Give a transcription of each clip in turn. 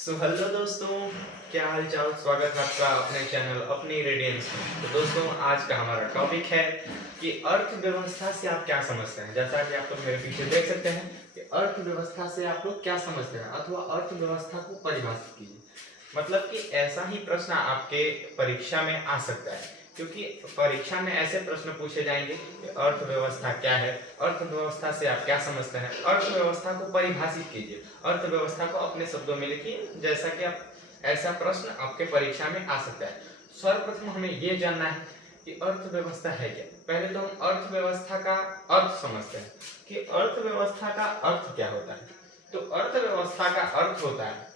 Hello दोस्तों, क्या हाल चाल। स्वागत है आपका अपने चैनल अपनी रेडियंस में। तो दोस्तों, आज का हमारा टॉपिक है कि अर्थव्यवस्था से आप क्या समझते हैं। जैसा कि आप लोग मेरे पीछे देख सकते हैं कि अर्थव्यवस्था से आप लोग क्या समझते हैं अथवा अर्थव्यवस्था को परिभाषित कीजिए। मतलब कि ऐसा ही प्रश्न आपके परीक्षा में आ सकता है, क्योंकि परीक्षा में ऐसे प्रश्न पूछे जाएंगे कि अर्थव्यवस्था क्या है, अर्थव्यवस्था से आप क्या समझते हैं, अर्थव्यवस्था को परिभाषित कीजिए, अर्थव्यवस्था को अपने शब्दों में लिखिए। जैसा कि आप ऐसा प्रश्न आपके परीक्षा में आ सकता है। सर्वप्रथम हमें यह जानना है कि अर्थव्यवस्था है क्या। पहले तो हम अर्थव्यवस्था का अर्थ समझते हैं कि अर्थव्यवस्था का अर्थ क्या होता है। तो अर्थव्यवस्था का अर्थ होता है,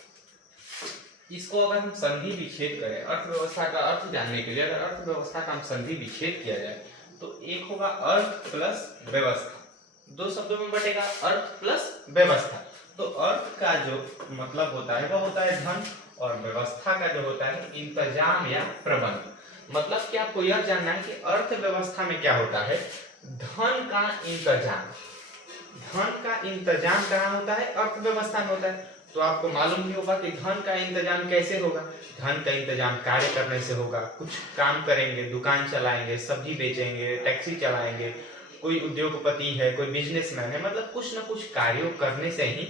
इसको अगर हम संधि विच्छेद करें, अर्थव्यवस्था का अर्थ जानने के लिए अगर अर्थव्यवस्था का हम संधि विच्छेद किया जाए तो एक होगा अर्थ प्लस व्यवस्था। दो शब्दों में बटेगा अर्थ प्लस व्यवस्था। तो अर्थ का जो मतलब होता है वह होता है धन, और व्यवस्था का जो होता है इंतजाम या प्रबंध। मतलब कि आपको यह जानना है कि अर्थव्यवस्था में क्या होता है, धन का इंतजाम। धन का इंतजाम कहाँ होता है, अर्थव्यवस्था में होता है। तो आपको मालूम ही होगा कि धन का इंतजाम कैसे होगा। धन का इंतजाम कार्य करने से होगा। कुछ काम करेंगे, दुकान चलाएंगे, सब्जी बेचेंगे, टैक्सी चलाएंगे, कोई उद्योगपति है, कोई बिजनेसमैन है, मतलब कुछ न कुछ कार्यों करने से ही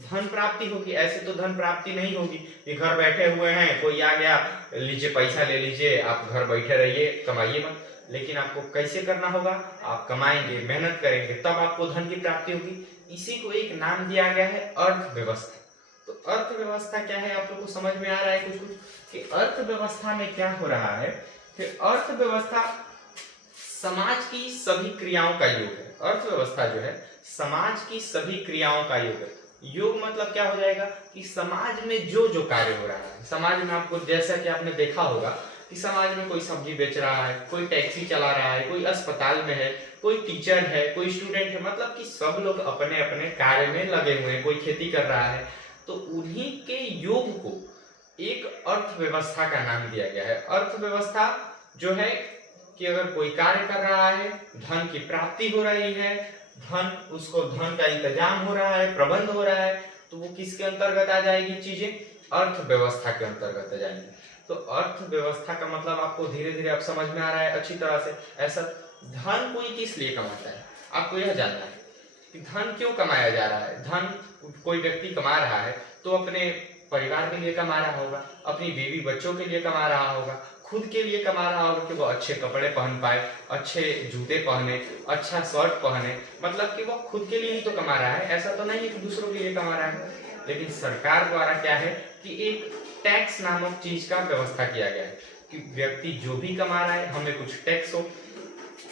धन प्राप्ति होगी। ऐसे तो धन प्राप्ति नहीं होगी कि घर बैठे हुए हैं, कोई आ गया, लीजिए पैसा ले लीजिए, आप घर बैठे रहिए, कमाइए मत। लेकिन आपको कैसे करना होगा, आप कमाएंगे, मेहनत करेंगे, तब आपको धन की प्राप्ति होगी। इसी को एक नाम दिया गया है अर्थव्यवस्था। तो अर्थव्यवस्था क्या है, आप लोग को समझ में आ रहा है कुछ कुछ कि अर्थव्यवस्था में क्या हो रहा है। फिर अर्थव्यवस्था समाज की सभी क्रियाओं का योग है। अर्थव्यवस्था जो है समाज की सभी क्रियाओं का योग है। योग मतलब क्या हो जाएगा कि समाज में जो जो कार्य हो रहा है, समाज में आपको जैसा कि आपने देखा होगा कि समाज में कोई सब्जी बेच रहा है, कोई टैक्सी चला रहा है, कोई अस्पताल में है, कोई टीचर है, कोई स्टूडेंट है, मतलब कि सब लोग अपने अपने कार्य में लगे हुए हैं, कोई खेती कर रहा है। तो उन्हीं के योग को एक अर्थव्यवस्था का नाम दिया गया है। अर्थव्यवस्था जो है कि अगर कोई कार्य कर रहा है, धन की प्राप्ति हो रही है, धन उसको धन का इंतजाम हो रहा है, प्रबंध हो रहा है, तो वो किसके अंतर्गत आ जाएगी, चीजें अर्थव्यवस्था के अंतर्गत आ जाएंगी। तो अर्थव्यवस्था का मतलब आपको धीरे धीरे आप समझ में आ रहा है अच्छी तरह से। ऐसा धन कोई किस लिए कमाता है, आपको यह जानना है कि धन क्यों कमाया जा रहा है। धन कोई व्यक्ति कमा रहा है तो अपने परिवार के लिए कमा रहा होगा, अपनी बीवी बच्चों के लिए कमा रहा होगा, खुद के लिए कमा रहा होगा कि वो अच्छे कपड़े पहन पाए, अच्छे जूते पहने, अच्छा शर्ट पहने, मतलब कि वो खुद के लिए ही तो कमा रहा है। ऐसा तो नहीं है कि दूसरों के लिए कमा रहा है। लेकिन सरकार द्वारा क्या है कि एक टैक्स नामक चीज का व्यवस्था किया गया है कि व्यक्ति जो भी कमा रहा है हमें कुछ टैक्स हो।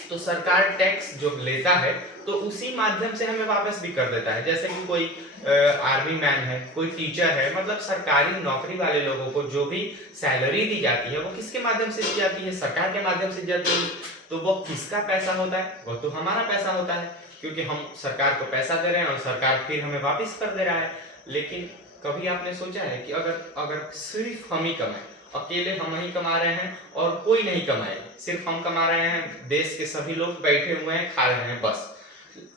तो सरकार टैक्स जो लेता है तो उसी माध्यम से हमें वापस भी कर देता है। जैसे कि कोई आर्मी मैन है, कोई टीचर है, मतलब सरकारी नौकरी वाले लोगों को जो भी सैलरी दी जाती है वो किसके माध्यम से दी जाती है, सरकार के माध्यम से दी जाती है। तो वो किसका पैसा होता है, वो तो हमारा पैसा होता है, क्योंकि हम सरकार को पैसा दे रहे हैं और सरकार फिर हमें वापिस कर दे रहा है। लेकिन कभी आपने सोचा है कि अगर अगर सिर्फ हम ही कमाए, अकेले हम ही कमा रहे हैं और कोई नहीं कमाए, सिर्फ हम कमा रहे हैं, देश के सभी लोग बैठे हुए हैं, खा रहे हैं बस,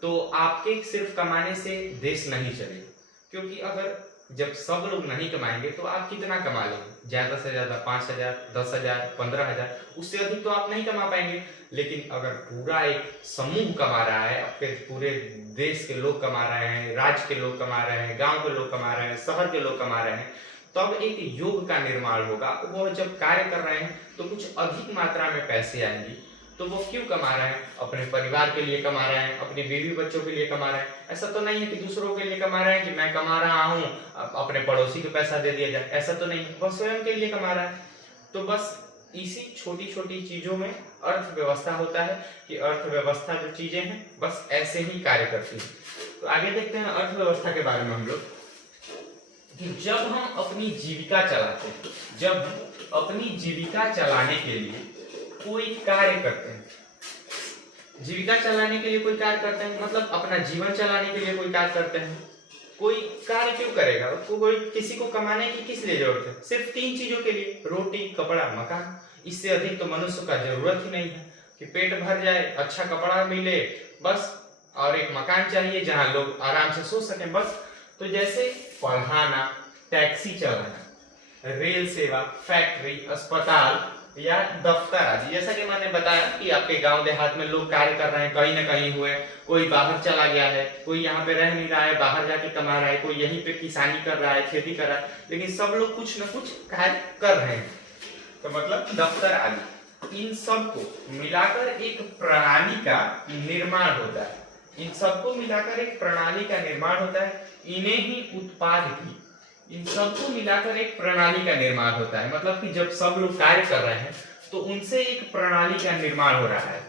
तो आपके सिर्फ कमाने से देश नहीं चलेगा। क्योंकि अगर जब सब लोग नहीं कमाएंगे तो आप कितना कमा लेंगे, ज्यादा से ज्यादा 5,000, 10,000, 15,000, उससे अधिक तो आप नहीं कमा पाएंगे। लेकिन अगर पूरा एक समूह कमा रहा है, आपके पूरे देश के लोग कमा रहे हैं, राज्य के लोग कमा रहे हैं, गांव के लोग कमा रहे हैं, शहर के लोग कमा रहे हैं, तब एक योग का निर्माण होगा। वो जब कार्य कर रहे हैं तो कुछ अधिक मात्रा में पैसे आएंगी। तो वो क्यों कमा रहे हैं, अपने परिवार के लिए कमा रहे हैं, अपनी बीवी बच्चों के लिए कमा रहे हैं। ऐसा तो नहीं है कि दूसरों के लिए कमा रहे हैं कि मैं कमा रहा हूँ अपने पड़ोसी को पैसा दे दिया जाए, ऐसा तो नहीं, वह स्वयं के लिए कमा रहा है। तो बस इसी छोटी छोटी चीजों में अर्थव्यवस्था होता है कि अर्थव्यवस्था जो चीजें हैं बस ऐसे ही कार्य करती है। तो आगे देखते हैं अर्थव्यवस्था के बारे में हम लोग कि जब हम अपनी जीविका चलाते हैं, जब अपनी जीविका चलाने के लिए कोई कार्य करते हैं, जीविका चलाने के लिए कोई कार्य करते हैं, मतलब अपना जीवन चलाने के लिए कोई कार्य करते हैं। कोई कार्य क्यों करेगा, कोई किसी को कमाने की किस लिए जरूरत है, सिर्फ 3 चीजों के लिए, रोटी, कपड़ा, मकान। इससे अधिक तो मनुष्य का जरूरत ही नहीं है कि पेट भर जाए, अच्छा कपड़ा मिले बस, और एक मकान चाहिए जहां लोग आराम से सो सकें बस। तो जैसे पढ़ाना, टैक्सी चलाना, रेल सेवा, फैक्ट्री, अस्पताल या दफ्तर आदि। जैसा कि मैंने बताया कि आपके गांव देहात में लोग कार्य कर रहे हैं, कहीं ना कहीं हुए, कोई बाहर चला गया है, कोई यहाँ पे रह नहीं रहा है, बाहर जाके कमा रहा है, कोई यहीं पे किसानी कर रहा है, खेती कर रहा है, लेकिन सब लोग कुछ न कुछ कार्य कर रहे हैं, तो मतलब दफ्तर आदि। इन सबको मिलाकर एक प्रणाली का निर्माण होता है, इन सबको मिलाकर एक प्रणाली का निर्माण होता है, इन्हें ही उत्पाद की, इन सबको मिलाकर एक प्रणाली का निर्माण होता है। मतलब कि जब सब लोग कार्य कर रहे हैं तो उनसे एक प्रणाली का निर्माण हो रहा है,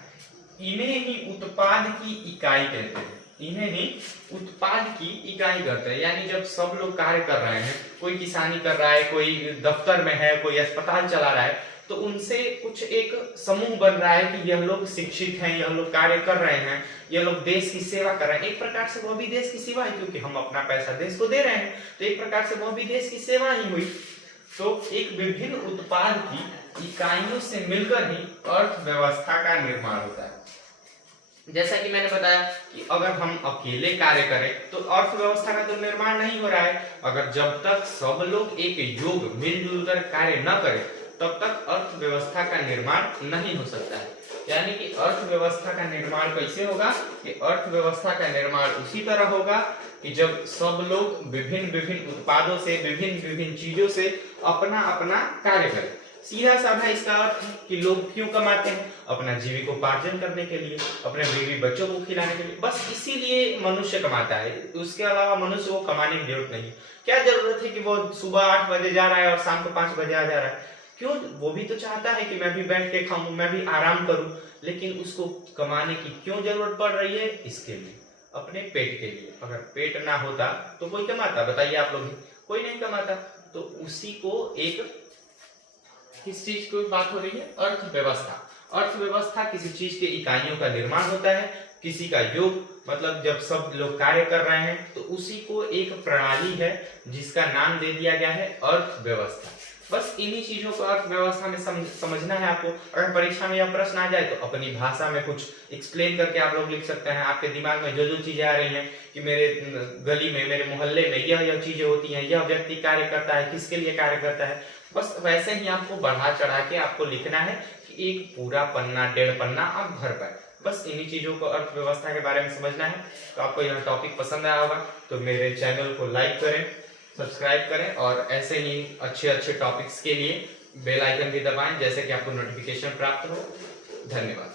इन्हें ही उत्पाद की इकाई कहते हैं, इन्हें ही उत्पाद की इकाई कहते हैं। यानी जब सब लोग कार्य कर रहे हैं, कोई किसानी कर रहा है, कोई दफ्तर में है, कोई अस्पताल चला रहा है, तो उनसे कुछ एक समूह बन रहा है कि यह लोग शिक्षित हैं, यह लोग कार्य कर रहे हैं, यह लोग देश की सेवा कर रहे हैं। एक प्रकार से वह भी देश की सेवा है, क्योंकि हम अपना पैसा देश को दे रहे हैं, तो एक प्रकार से वह भी देश की सेवा ही हुई। तो एक विभिन्न उत्पाद की इकाइयों से मिलकर ही अर्थव्यवस्था का निर्माण होता है। जैसा कि मैंने बताया कि अगर हम अकेले कार्य करें तो अर्थव्यवस्था का तो निर्माण नहीं हो रहा है। अगर जब तक सब लोग एक योग मिलजुल कर कार्य न करें तब तक अर्थव्यवस्था का निर्माण नहीं हो सकता है। यानी कि अर्थव्यवस्था का निर्माण कैसे होगा कि अर्थव्यवस्था का निर्माण उसी तरह होगा कि जब सब लोग विभिन्न विभिन्न उत्पादों से, विभिन्न विभिन्न चीजों से अपना अपना कार्य करें। सीधा साधा इसका अर्थ है कि लोग क्यों कमाते हैं? अपना जीविकोपार्जन करने के लिए, अपने बीवी बच्चों को खिलाने के लिए, बस इसीलिए मनुष्य कमाता है। उसके अलावा मनुष्य को कमाने की जरूरत नहीं। क्या जरूरत है कि वो सुबह 8 बजे जा रहा है और शाम को 5 बजे आ जा रहा है? क्यों? वो भी तो चाहता है कि मैं भी बैठ के खाऊं, मैं भी आराम करूं, लेकिन उसको कमाने की क्यों जरूरत पड़ रही है? इसके लिए, अपने पेट के लिए। अगर पेट ना होता तो कोई कमाता? बताइए आप लोग ही, कोई नहीं कमाता। तो उसी को एक, किस चीज की बात हो रही है? अर्थव्यवस्था। अर्थव्यवस्था किसी चीज के इकाइयों का निर्माण होता है, किसी का योग, मतलब जब सब लोग कार्य कर रहे हैं तो उसी को एक प्रणाली है जिसका नाम दे दिया गया है अर्थव्यवस्था। बस इन्हीं चीजों को अर्थव्यवस्था में समझना है आपको। अगर परीक्षा में यह प्रश्न आ जाए तो अपनी भाषा में कुछ एक्सप्लेन करके आप लोग लिख सकते हैं। आपके दिमाग में जो जो चीजें आ रही हैं कि मेरे गली में, मेरे मोहल्ले में यह चीजें होती हैं, यह व्यक्ति कार्य करता है, किसके लिए कार्य करता है, बस वैसे ही आपको बढ़ा चढ़ा के आपको लिखना है कि एक पूरा पन्ना, 1.5 पन्ना आप भर पाए। बस इन्हीं चीजों को अर्थव्यवस्था के बारे में समझना है। तो आपको यह टॉपिक पसंद आया होगा तो मेरे चैनल को लाइक करें, सब्सक्राइब करें और ऐसे ही अच्छे अच्छे टॉपिक्स के लिए बेल आइकन भी दबाएं, जैसे कि आपको नोटिफिकेशन प्राप्त हो। धन्यवाद।